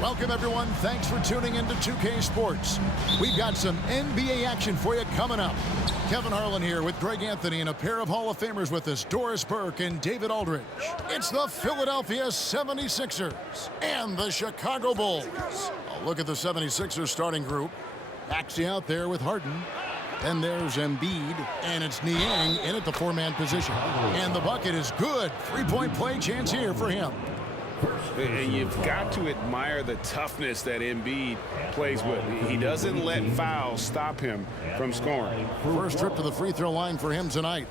Welcome, everyone. Thanks for tuning into 2K Sports. We've got some NBA action for you coming up. Kevin Harlan here with Greg Anthony and a pair of Hall of Famers with us, Doris Burke and David Aldridge. It's the Philadelphia 76ers and the Chicago Bulls. A look at the 76ers starting group. Maxey out there with Harden. Then there's Embiid, and it's Niang in at the four-man position. And the bucket is good. Three-point play chance here for him. And you've got to admire the toughness that Embiid plays with. He doesn't let fouls stop him from scoring. First trip to the free throw line for him tonight.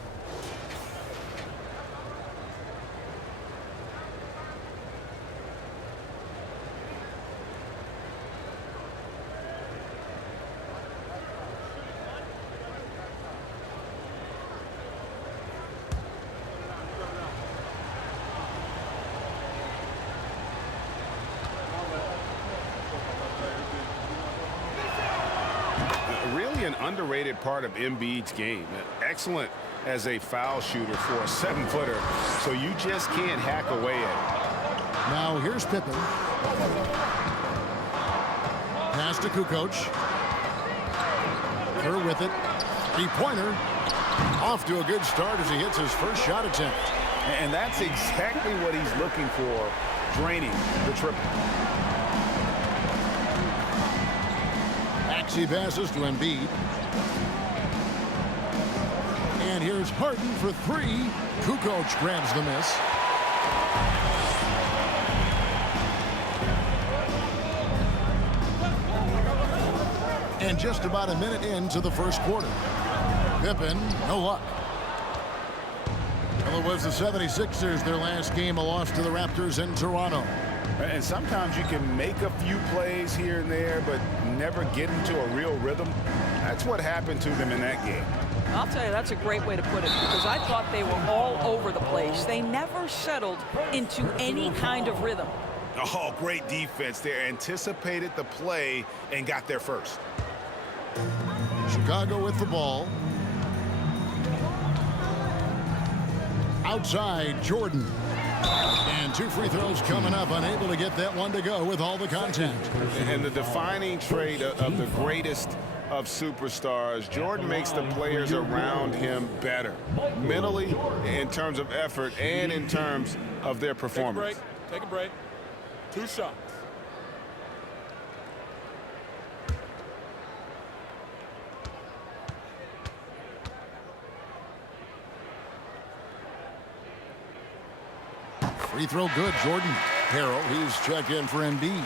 Really an underrated part of Embiid's game. Excellent as a foul shooter for a 7-footer, so you just can't hack away at it. Now here's Pippen. Pass to Kukoc. Kerr with it. Three-pointer. Off to a good start as he hits his first shot attempt. And that's exactly what he's looking for, draining the triple. Maxey passes to Embiid. And here's Harden for three. Kukoc grabs the miss. And just about a minute into the first quarter. Pippen, no luck. Well, it was the 76ers, their last game, a loss to the Raptors in Toronto. And sometimes you can make a few plays here and there, but never get into a real rhythm. That's what happened to them in that game. I'll tell you, that's a great way to put it, because I thought they were all over the place. They never settled into any kind of rhythm. Oh, great defense there. Anticipated the play and got there first. Chicago with the ball. Outside, Jordan. And two free throws coming up, unable to get that one to go with all the contact. And the defining trait of the greatest of superstars, Jordan makes the players around him better, mentally, in terms of effort, and in terms of their performance. Take a break. 2 shots. Free throw good, Jordan. Harrell, he's checked in for Embiid.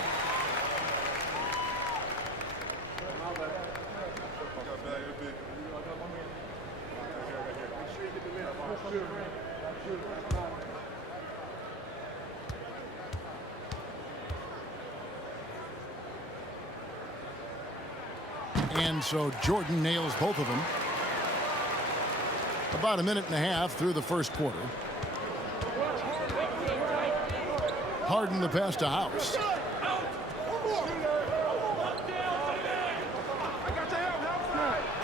And so Jordan nails both of them. About a minute and a half through the first quarter. Harden the pass to House.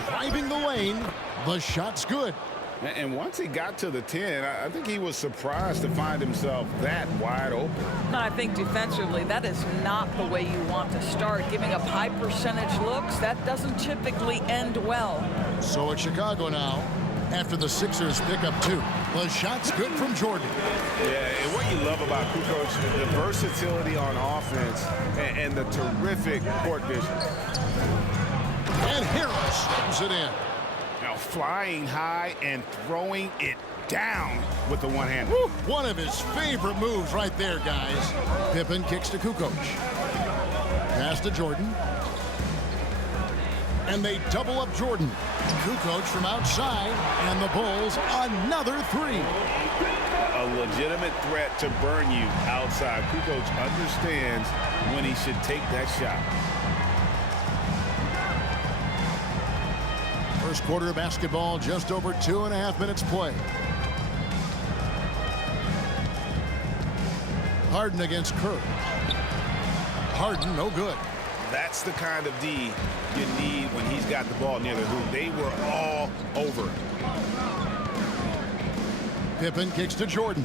Driving the lane. The shot's good. And once he got to the 10, I think he was surprised to find himself that wide open. I think defensively, that is not the way you want to start. Giving up high percentage looks, that doesn't typically end well. So it's Chicago now. After the Sixers pick up 2. The shot's good from Jordan. Yeah, and what you love about Kukoc, the versatility on offense and the terrific court vision. And Harris slams it in. Now flying high and throwing it down with the one-hand. One of his favorite moves right there, guys. Pippen kicks to Kukoc. Pass to Jordan. And they double up Jordan. Kukoc from outside, and the Bulls another 3. A legitimate threat to burn you outside. Kukoc understands when he should take that shot. First quarter of basketball, just over 2.5 minutes play. Harden against Kerr. Harden, no good. That's the kind of D you need when he's got the ball near the hoop. They were all over it. Pippen kicks to Jordan.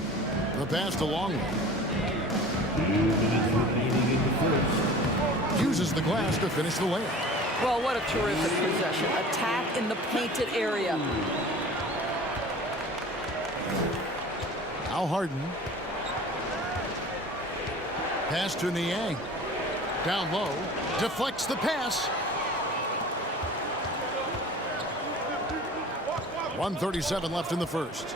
The pass to Longley. the glass to finish the layup. Well, what a terrific possession. Attack in the painted area. Now Harden. Pass to Niang. Down low. Deflects the pass. 1:37 left in the first.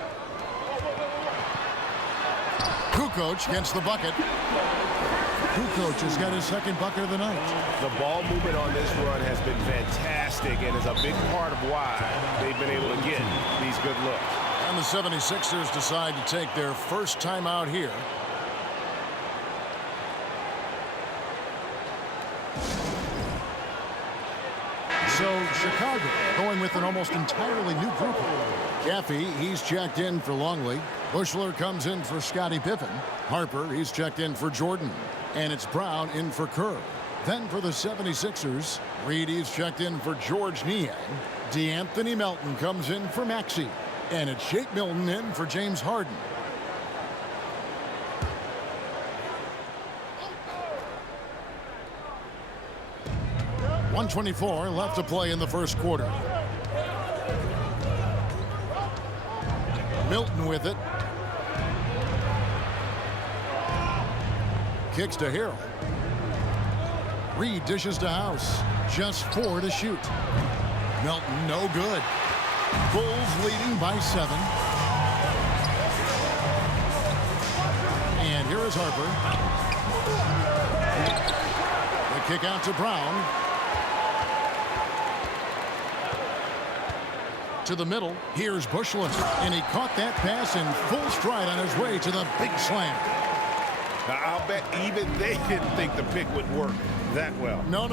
Kukoc gets the bucket. Kukoc has got his second bucket of the night. The ball movement on this run has been fantastic and is a big part of why they've been able to get these good looks. And the 76ers decide to take their first time out here. So Chicago going with an almost entirely new group. Caffey, he's checked in for Longley. Bushler comes in for Scottie Pippen. Harper, he's checked in for Jordan. And it's Brown in for Kerr. Then for the 76ers, Reed, he's checked in for George Niang. DeAnthony Melton comes in for Maxey. And it's Shake Milton in for James Harden. .124 left to play in the first quarter. Milton with it. Kicks to Harrell. Reed dishes to House. Just 4 to shoot. Milton no good. Bulls leading by 7. And here is Harper. The kick out to Brown. To the middle. Here's Bushler. And he caught that pass in full stride on his way to the big slam. Now, I'll bet even they didn't think the pick would work that well. No.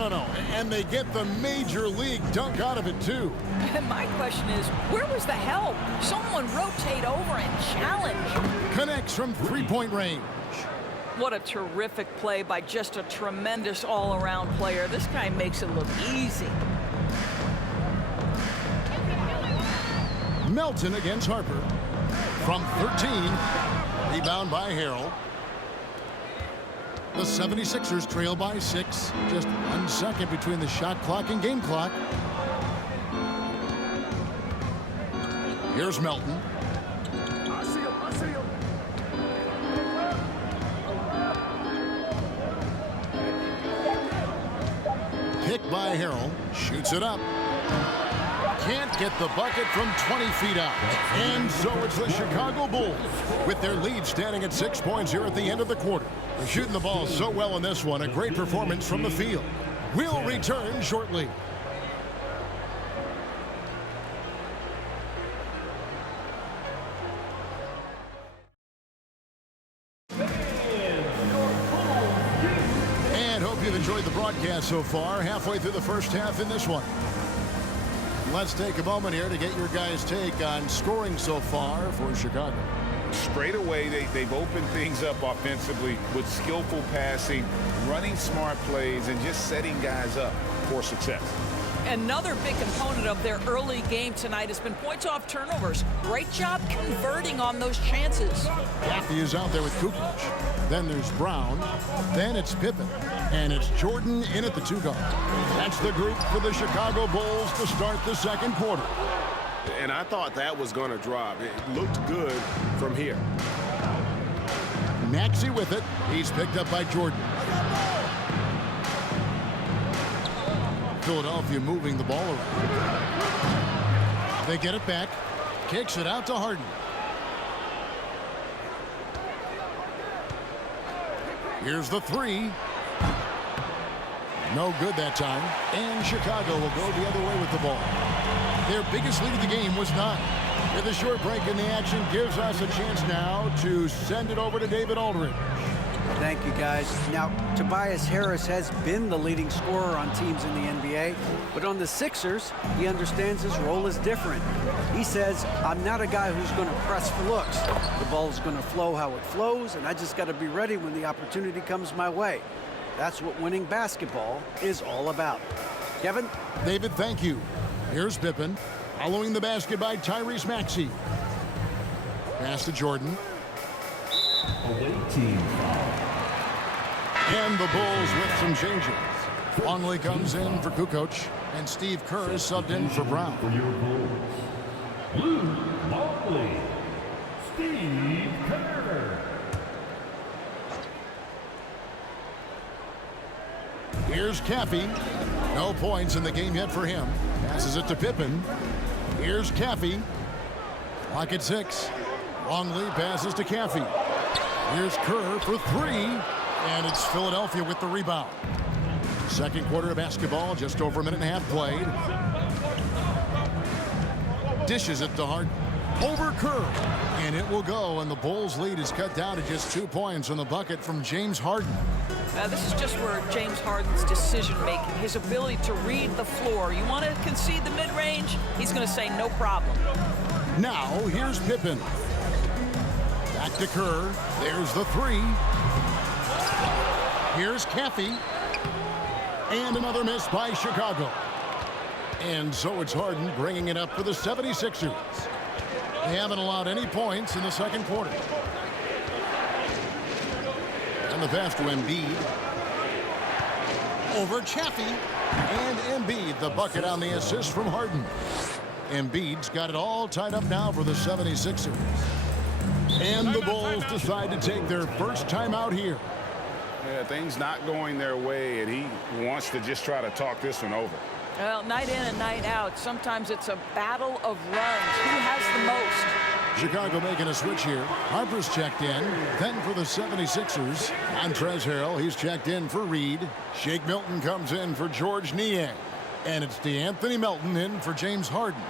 And they get the major league dunk out of it, too. And my question is, where was the help? Someone rotate over and challenge. Connects from three-point range. What a terrific play by just a tremendous all-around player. This guy makes it look easy. Melton against Harper. From 13. Rebound by Harrell. The 76ers trail by 6. Just 1 second between the shot clock and game clock. Here's Melton. I see him. Picked by Harrell. Shoots it up. Can't get the bucket from 20 feet out. And so it's the Chicago Bulls with their lead standing at 6 points here at the end of the quarter. They're shooting the ball so well in this one. A great performance from the field. We'll return shortly. And hope you've enjoyed the broadcast so far. Halfway through the first half in this one. Let's take a moment here to get your guys' take on scoring so far for Chicago. Straight away, they've opened things up offensively with skillful passing, running smart plays, and just setting guys up for success. Another big component of their early game tonight has been points off turnovers. Great job converting on those chances. Caffey is out there with Kukoc. Then there's Brown. Then it's Pippen. And it's Jordan in at the 2 guard. That's the group for the Chicago Bulls to start the second quarter. And I thought that was going to drop. It looked good from here. Maxey with it. He's picked up by Jordan. Philadelphia moving the ball around. They get it back. Kicks it out to Harden. Here's the 3. No good that time. And Chicago will go the other way with the ball. Their biggest lead of the game was 9. With a short break in the action gives us a chance now to send it over to David Aldridge. Thank you, guys. Now, Tobias Harris has been the leading scorer on teams in the NBA, but on the Sixers, he understands his role is different. He says, I'm not a guy who's going to press for looks. The ball's going to flow how it flows, and I just got to be ready when the opportunity comes my way. That's what winning basketball is all about. Kevin? David, thank you. Here's Pippen. Following the basket by Tyrese Maxey. Pass to Jordan. Away team. And the Bulls with some changes. Longley comes in for Kukoc, and Steve Kerr is subbed in for Brown. For your Bulls, Luke Longley, Steve Kerr. Here's Caffey. No points in the game yet for him. Passes it to Pippen. Here's Caffey. Clock at 6. Longley passes to Caffey. Here's Kerr for 3. And it's Philadelphia with the rebound. Second quarter of basketball, just over a minute and a half played. Dishes it to Harden. Over Kerr. And it will go, and the Bulls' lead is cut down to just 2 points on the bucket from James Harden. This is just where James Harden's decision-making, his ability to read the floor. You want to concede the mid-range? He's going to say no problem. Now, here's Pippen. Back to Kerr. There's the 3. Here's Caffey. And another miss by Chicago. And so it's Harden bringing it up for the 76ers. They haven't allowed any points in the second quarter. And the pass to Embiid. Over Chaffee. And Embiid, the bucket on the assist from Harden. Embiid's got it all tied up now for the 76ers. And the Bulls decide to take their first timeout here. Yeah, things not going their way, and he wants to just try to talk this one over. Well, night in and night out, sometimes it's a battle of runs. Who has the most? Chicago making a switch here. Harper's checked in. Then for the 76ers, Montrezl Harrell, he's checked in for Reed. Shake Milton comes in for George Niang. And it's DeAnthony Melton in for James Harden.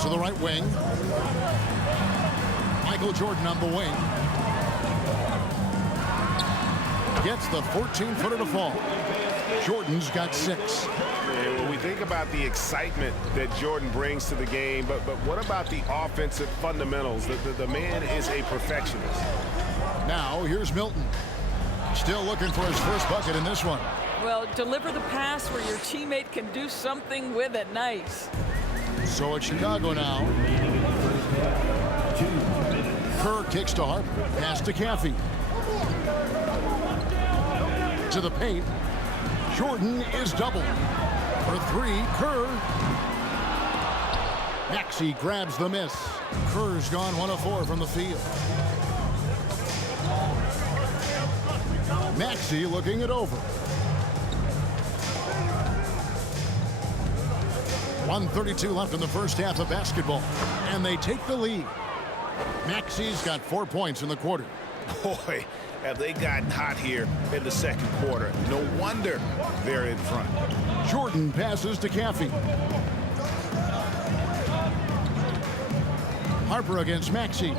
To the right wing. Michael Jordan on the wing. Gets the 14-footer to fall. Jordan's got 6. Yeah, when we think about the excitement that Jordan brings to the game, but what about the offensive fundamentals? The man is a perfectionist. Now here's Milton. Still looking for his first bucket in this one. Well, deliver the pass where your teammate can do something with it. Nice. So it's Chicago now. Kerr kicks to Harper. Pass to Caffey. To the paint. Jordan is doubled. For 3, Kerr. Maxey grabs the miss. Kerr's gone 1 of 4 from the field. Maxey looking it over. 1:32 left in the first half of basketball, and they take the lead. Maxey's got 4 points in the quarter. Boy, have they gotten hot here in the second quarter. No wonder they're in front. Jordan passes to Caffey. Harper against Maxey.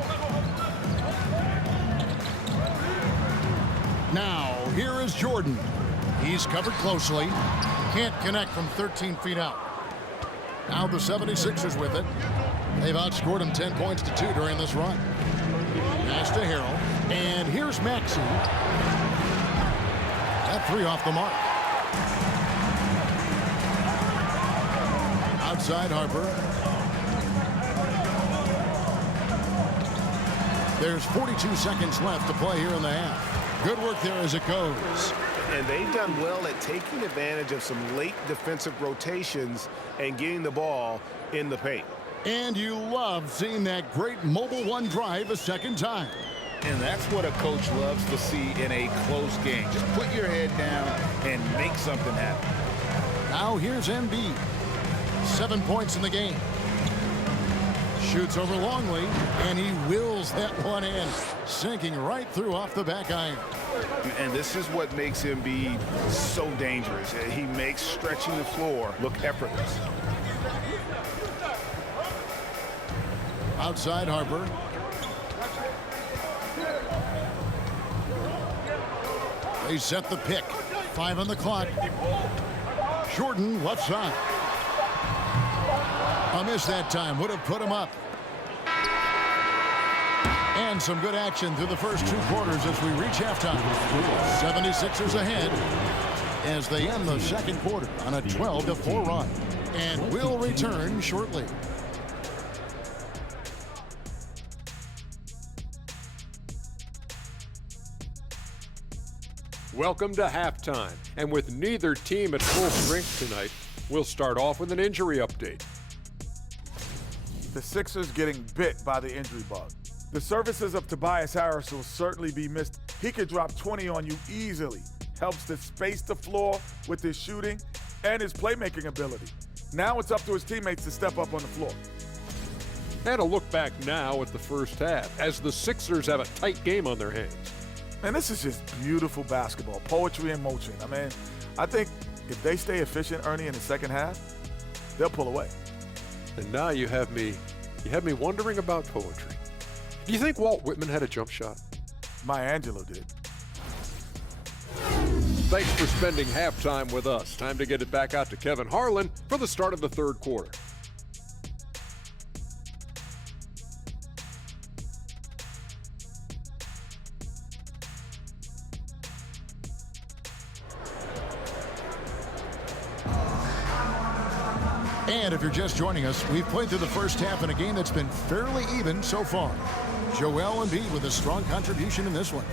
Now, here is Jordan. He's covered closely. Can't connect from 13 feet out. Now the 76ers with it. They've outscored him 10 points to 2 during this run. Pass to Harrell. And here's Maxey. That 3 off the mark. Outside Harper. There's 42 seconds left to play here in the half. Good work there as it goes. And they've done well at taking advantage of some late defensive rotations and getting the ball in the paint. And you love seeing that great mobile one drive a second time. And that's what a coach loves to see in a close game. Just put your head down and make something happen. Now here's Embiid. 7 points in the game. Shoots over Longley, and he wills that one in, sinking right through off the back iron. And this is what makes Embiid so dangerous. He makes stretching the floor look effortless. Outside Harper. They set the pick. 5 on the clock. Jordan left side. A miss that time would have put him up. And some good action through the first 2 quarters as we reach halftime. 76ers ahead. as they end the second quarter on a 12-4 run. And we'll return shortly. Welcome to halftime. And with neither team at full strength tonight, we'll start off with an injury update. The Sixers getting bit by the injury bug. The services of Tobias Harris will certainly be missed. He could drop 20 on you easily. Helps to space the floor with his shooting and his playmaking ability. Now it's up to his teammates to step up on the floor. And a look back now at the first half as the Sixers have a tight game on their hands. Man, this is just beautiful basketball, poetry in motion. I mean, I think if they stay efficient, Ernie, in the second half, they'll pull away. And now you have me wondering about poetry. Do you think Walt Whitman had a jump shot? Maya Angelou did. Thanks for spending halftime with us. Time to get it back out to Kevin Harlan for the start of the third quarter. And if you're just joining us, we've played through the first half in a game that's been fairly even so far. Joel Embiid with a strong contribution in this one.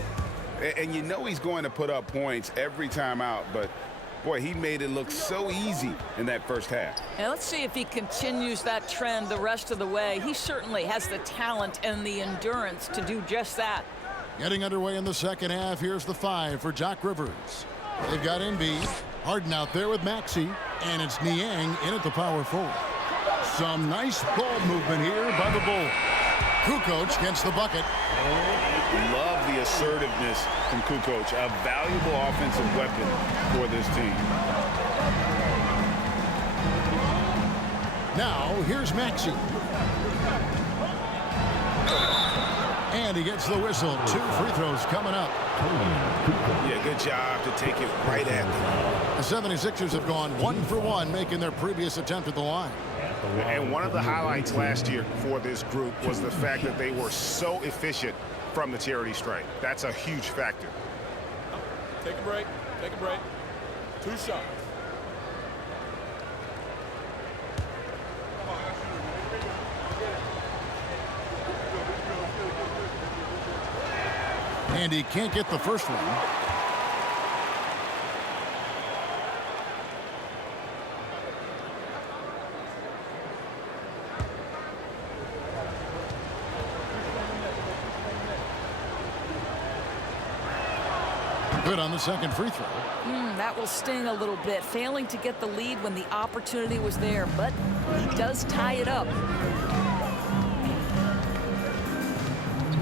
And you know he's going to put up points every time out, but boy, he made it look so easy in that first half. And let's see if he continues that trend the rest of the way. He certainly has the talent and the endurance to do just that. Getting underway in the second half, here's the 5 for Doc Rivers. They've got Embiid, Harden out there with Maxey, and it's Niang in at the power forward. Some nice ball movement here by the Bulls. Kukoc gets the bucket. Love the assertiveness from Kukoc, a valuable offensive weapon for this team. Now, here's Maxey. And he gets the whistle. 2 free throws coming up. Yeah, good job to take it right at them. The 76ers have gone 1 for 1, making their previous attempt at the line. And one of the highlights last year for this group was the fact that they were so efficient from the charity stripe. That's a huge factor. Take a break. Take a break. 2 shots. And he can't get the first one. Good on the second free throw. That will sting a little bit, failing to get the lead when the opportunity was there, but he does tie it up.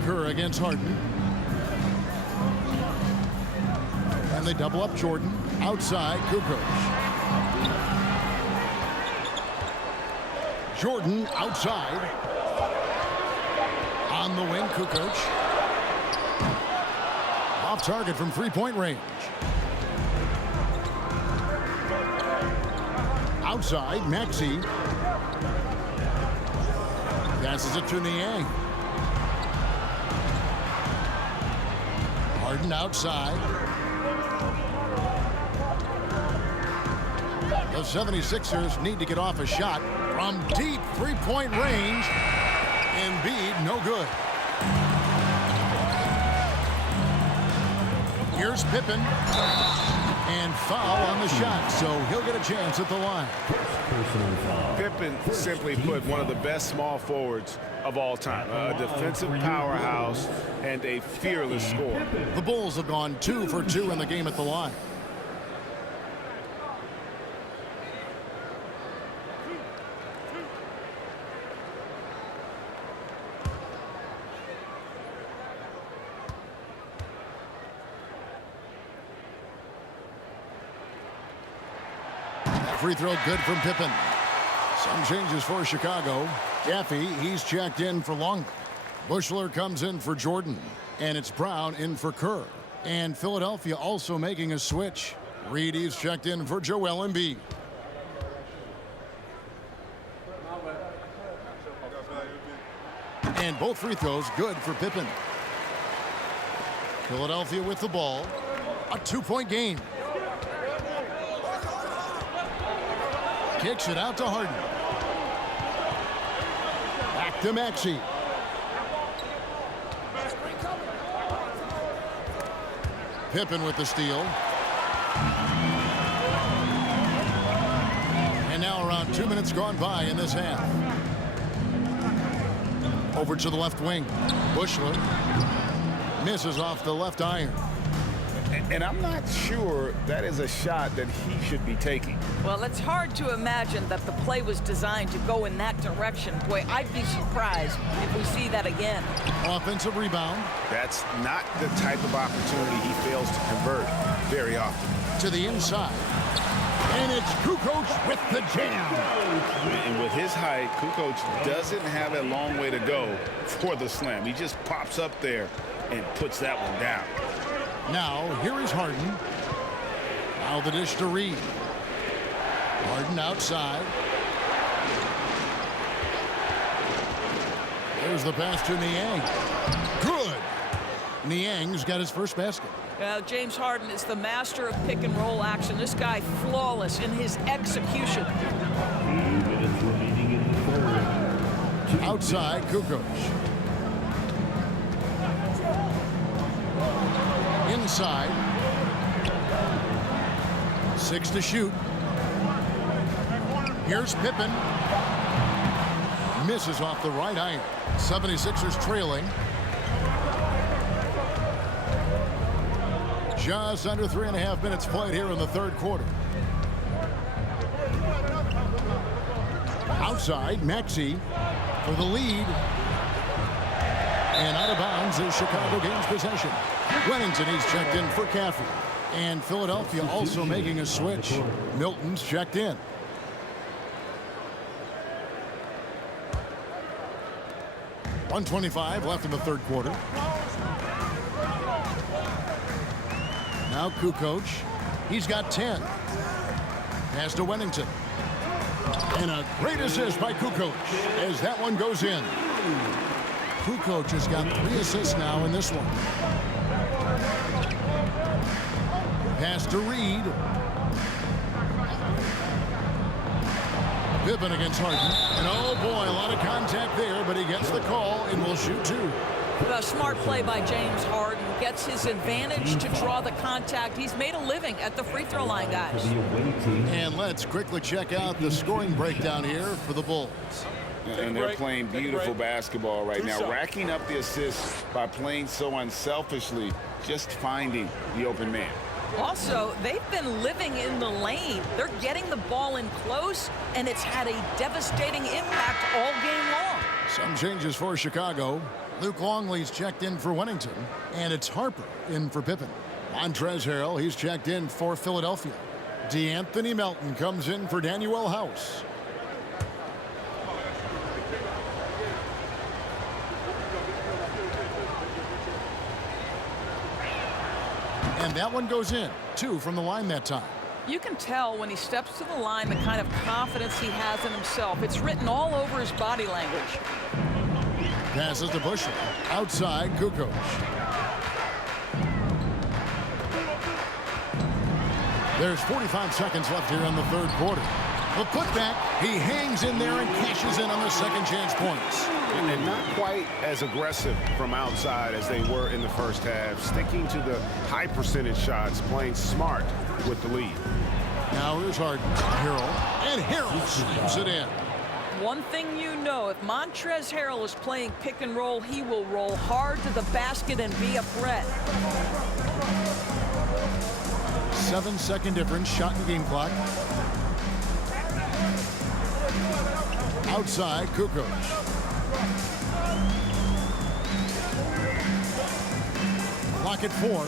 Kerr against Harden. And they double up Jordan. Outside, Kukoc. Jordan outside. On the wing, Kukoc. Off target from three-point range. Outside, Maxey. Passes it to Niang. Harden outside. The 76ers need to get off a shot from deep three-point range. Embiid, no good. Here's Pippen. And foul on the shot, so he'll get a chance at the line. Pippen, simply put, one of the best small forwards of all time. A defensive powerhouse and a fearless scorer. The Bulls have gone 2 for 2 in the game at the line. Free throw good from Pippen. Some changes for Chicago. Gaffey, he's checked in for Longley. Bushler comes in for Jordan. And it's Brown in for Kerr. And Philadelphia also making a switch. Reed, he's checked in for Joel Embiid. And both free throws good for Pippen. Philadelphia with the ball. A 2-point game. Kicks it out to Harden. Back to Maxey. Pippen with the steal. And now around 2 minutes gone by in this half. Over to the left wing. Bushler misses off the left iron. And I'm not sure that is a shot that he should be taking. Well, it's hard to imagine that the play was designed to go in that direction. Boy, I'd be surprised if we see that again. Offensive rebound. That's not the type of opportunity he fails to convert very often. To the inside. And it's Kukoc with the jam. And with his height, Kukoc doesn't have a long way to go for the slam. He just pops up there and puts that one down. Now, here is Harden. Now the dish to Reed. Harden outside. There's the pass to Niang. Good. Niang's got his first basket. James Harden is the master of pick and roll action. This guy flawless in his execution. 2 minutes remaining in the third. Outside, Kukoc. Inside. 6 to shoot. Here's Pippen. Misses off the right iron. 76ers trailing. Just under 3.5 minutes played here in the third quarter. Outside, Maxey for the lead. And out of bounds as Chicago gains possession. Wennington, he's checked in for Caffey. And Philadelphia also making a switch. Milton's checked in. .125 left in the third quarter. Now Kukoc. He's got 10. Pass to Wennington. And a great assist by Kukoc as that one goes in. Kukoc has got 3 assists now in this one. Pass to Reed. Pippen against Harden. And oh boy, a lot of contact there, but he gets the call and will shoot 2. A smart play by James Harden. Gets his advantage to draw the contact. He's made a living at the free throw line, guys. And let's quickly check out the scoring breakdown here for the Bulls. And they're playing beautiful basketball right now, racking up the assists by playing so unselfishly, just finding the open man. Also, they've been living in the lane. They're getting the ball in close, and it's had a devastating impact all game long. Some changes for Chicago. Luke Longley's checked in for Wennington, and it's Harper in for Pippen. Montrezl Harrell, he's checked in for Philadelphia. DeAnthony Melton comes in for Danuel House. And that one goes in. 2 from the line that time. You can tell when he steps to the line the kind of confidence he has in himself. It's written all over his body language. Passes to Bushler. Outside, Kukoc. There's 45 seconds left here in the third quarter. The putback, he hangs in there and cashes in on the second chance points. And not quite as aggressive from outside as they were in the first half. Sticking to the high percentage shots, playing smart with the lead. Now here's Harden. Harrell. And Harrell slams it in. One thing you know, if Montrezl Harrell is playing pick and roll, he will roll hard to the basket and be a threat. 7-second difference, shot in the game clock. Outside, Kukoc. Clock at 4.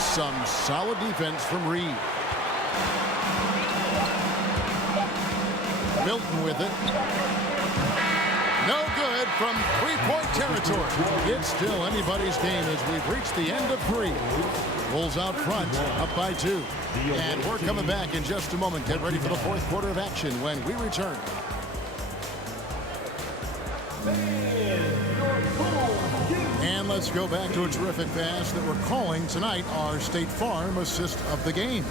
Some solid defense from Reed. Milton with it. No good from three-point territory. It's still anybody's game as we've reached the end of 3. Bulls out front, up by 2. And we're coming back in just a moment. Get ready for the fourth quarter of action when we return. And let's go back to a terrific pass that we're calling tonight our State Farm assist of the game.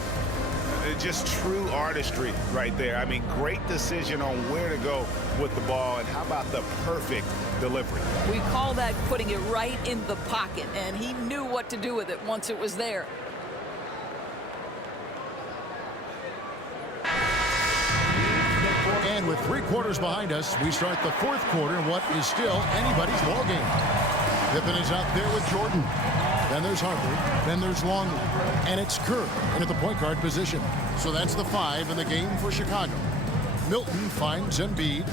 Just true artistry right there. I mean, great decision on where to go with the ball, and how about the perfect delivery? We call that putting it right in the pocket, and he knew what to do with it once it was there. And with 3 quarters behind us, we start the 4th quarter in what is still anybody's ball game. Pippen is out there with Jordan. Then there's Harden. Then there's Longley. And it's Kerr in at the point guard position. So that's the 5 in the game for Chicago. Milton finds Embiid.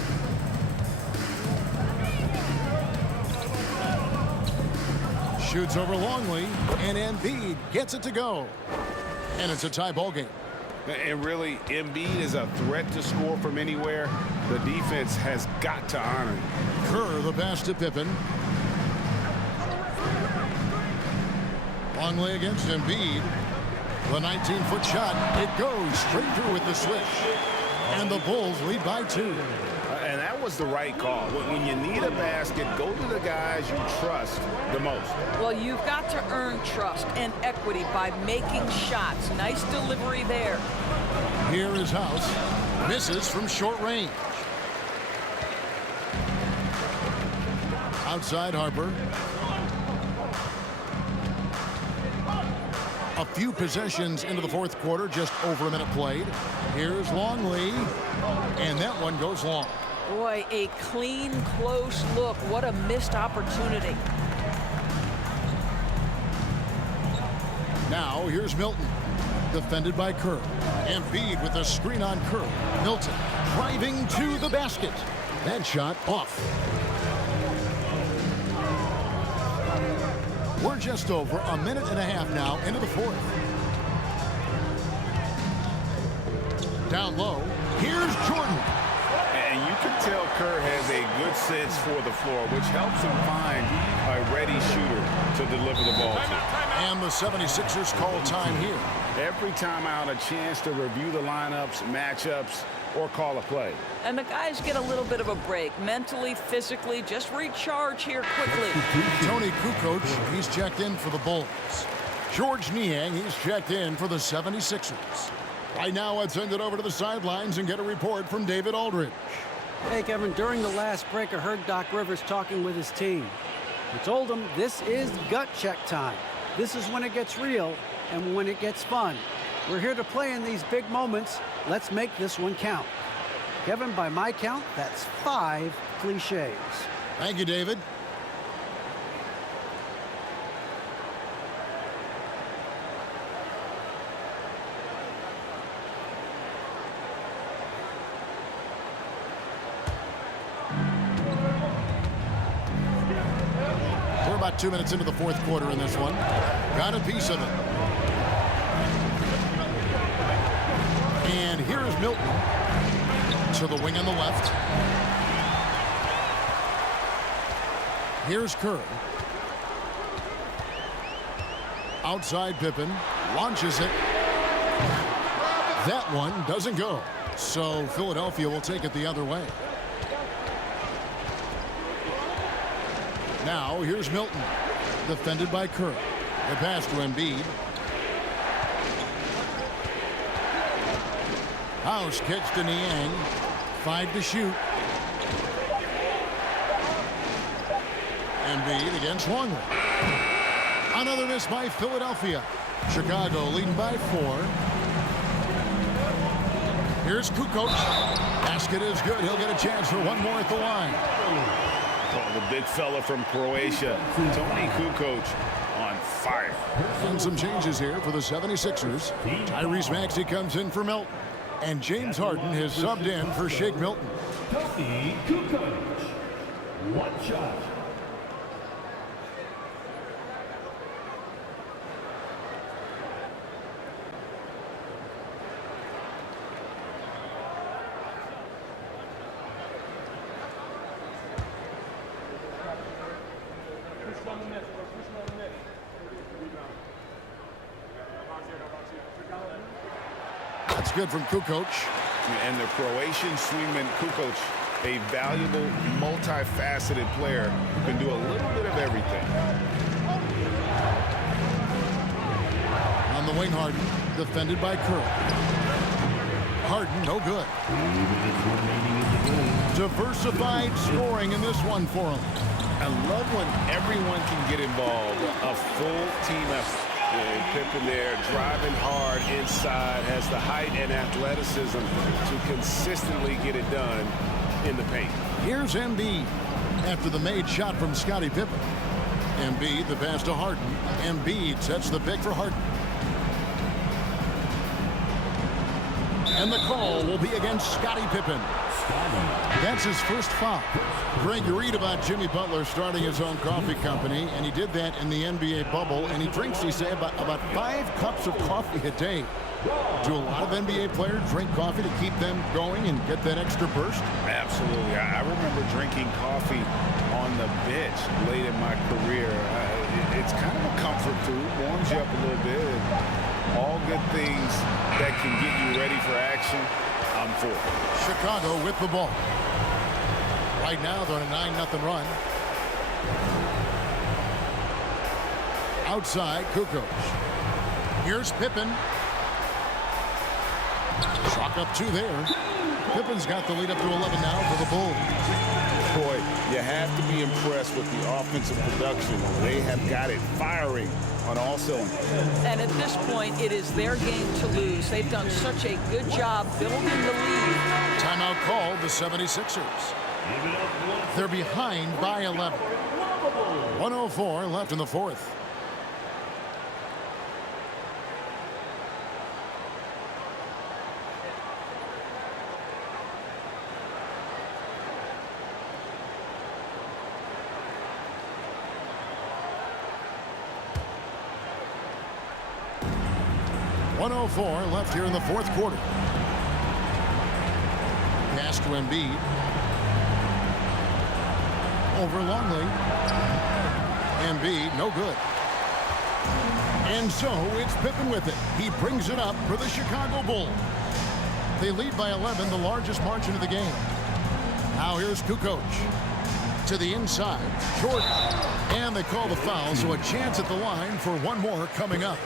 Shoots over Longley. And Embiid gets it to go. And it's a tie ball game. And really, Embiid is a threat to score from anywhere. The defense has got to honor him. Kerr the pass to Pippen. Longley against Embiid. The 19-foot shot. It goes straight through with the switch. And the Bulls lead by 2. And that was the right call. When you need a basket, go to the guys you trust the most. Well, you've got to earn trust and equity by making shots. Nice delivery there. Here is House. Misses from short range. Outside Harper. A few possessions into the 4th quarter, just over a minute played. Here's Longley, and that one goes long. Boy, a clean, close look. What a missed opportunity. Now, here's Milton, defended by Kerr. Embiid with a screen on Kerr. Milton driving to the basket. That shot off. We're just over a minute and a half now into the 4th. Down low, here's Jordan. And you can tell Kerr has a good sense for the floor, which helps him find a ready shooter to deliver the ball to. And the 76ers call time here. Every time out, a chance to review the lineups, matchups, or call a play. And the guys get a little bit of a break, mentally, physically, just recharge here quickly. Tony Kukoc, he's checked in for the Bulls. George Niang, he's checked in for the 76ers. Right now, let's send it over to the sidelines and get a report from David Aldridge. Hey, Kevin, during the last break, I heard Doc Rivers talking with his team. He told them this is gut check time. This is when it gets real and when it gets fun. We're here to play in these big moments. Let's make this one count. Kevin, by my count, that's 5 cliches. Thank you, David. We're about 2 minutes into the 4th quarter in this one. Got a piece of it. And here is Milton to the wing on the left. Here's Kerr. Outside Pippen. Launches it. That one doesn't go. So Philadelphia will take it the other way. Now here's Milton. Defended by Kerr. The pass to Embiid. House kicks to Niang. 5 to shoot. Embiid against Longley. Another miss by Philadelphia. Chicago leading by 4. Here's Kukoc. Basket is good. He'll get a chance for one more at the line. Oh, the big fella from Croatia, Tony Kukoc, on fire. And some changes here for the 76ers. Tyrese Maxey comes in for Milton. And James Harden has subbed in for Shake Milton. Tony Kukoc. One shot. That's good from Kukoc. And the Croatian swingman Kukoc, a valuable, multifaceted player who can do a little bit of everything. On the wing, Harden, defended by Kerr. Harden, no good. 3 minutes remaining in the game. Diversified scoring in this one for him. I love when everyone can get involved, a full team effort. And Pippen there driving hard inside, has the height and athleticism to consistently get it done in the paint. Here's Embiid after the made shot from Scottie Pippen. Embiid, the pass to Harden. Embiid sets the pick for Harden. And the call will be against Scottie Pippen. That's his first foul. Greg, you read about Jimmy Butler starting his own coffee company, and he did that in the NBA bubble, and he drinks, he said, about 5 cups of coffee a day. Do a lot of NBA players drink coffee to keep them going and get that extra burst? Absolutely. I remember drinking coffee on the bench late in my career. It's kind of a comfort food, warms you up a little bit. And all good things that can get you ready for action, I'm for. Chicago with the ball. Right now, they're on a 9-0 run. Outside, Kukoc. Here's Pippen. Chalk up 2 there. Pippen's got the lead up to 11 now for the Bulls. Boy, you have to be impressed with the offensive production. They have got it firing on all cylinders. And at this point, it is their game to lose. They've done such a good job building the lead. Timeout called the 76ers. They're behind by 11. 1:04 left in the fourth. .104 left here in the fourth quarter. Pass to Embiid. Over Longley. Embiid, no good. And so it's Pippen with it. He brings it up for the Chicago Bulls. They lead by 11, the largest margin of the game. Now here's Kukoc. To the inside. Jordan. And they call the foul, so a chance at the line for one more coming up.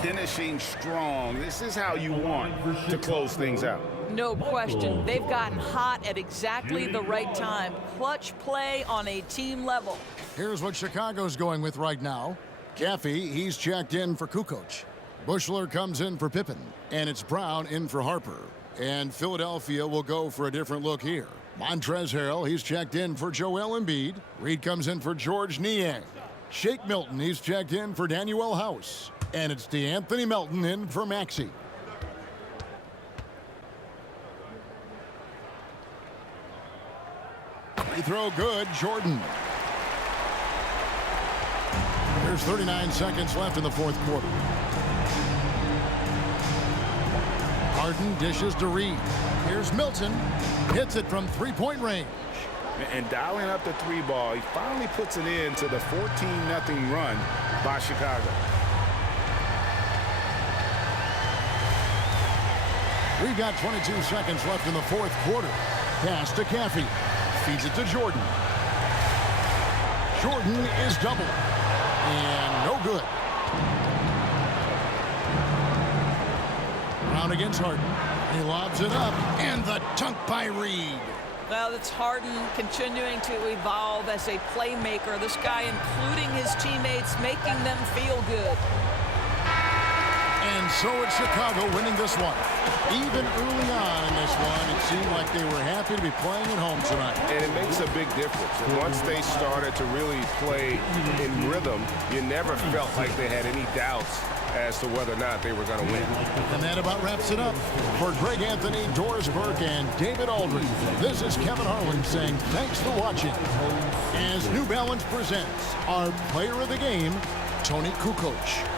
Finishing strong. This is how you want to close things out. No question. They've gotten hot at exactly the right time. Clutch play on a team level. Here's what Chicago's going with right now. Caffey, he's checked in for Kukoc. Bushler comes in for Pippen. And it's Brown in for Harper. And Philadelphia will go for a different look here. Montrezl Harrell, he's checked in for Joel Embiid. Reed comes in for George Niang. Shake Milton, he's checked in for Danuel House. And it's DeAnthony Melton in for Maxey. Free throw good, Jordan. There's 39 seconds left in the fourth quarter. Harden dishes to Reed. Here's Milton. Hits it from three-point range. And dialing up the 3 ball, he finally puts it into the 14-0 run by Chicago. We've got 22 seconds left in the fourth quarter. Pass to Caffey. Feeds it to Jordan. Jordan is doubled. And no good. Brown against Harden. He lobs it up. And the dunk by Reed. Well, it's Harden continuing to evolve as a playmaker. This guy, including his teammates, making them feel good. And so it's Chicago winning this one. Even early on in this one, it seemed like they were happy to be playing at home tonight. And it makes a big difference. Once they started to really play in rhythm, you never felt like they had any doubts as to whether or not they were going to win. And that about wraps it up. For Greg Anthony, Doris Burke, and David Aldridge, this is Kevin Harlan saying thanks for watching. As New Balance presents our player of the game, Tony Kukoc.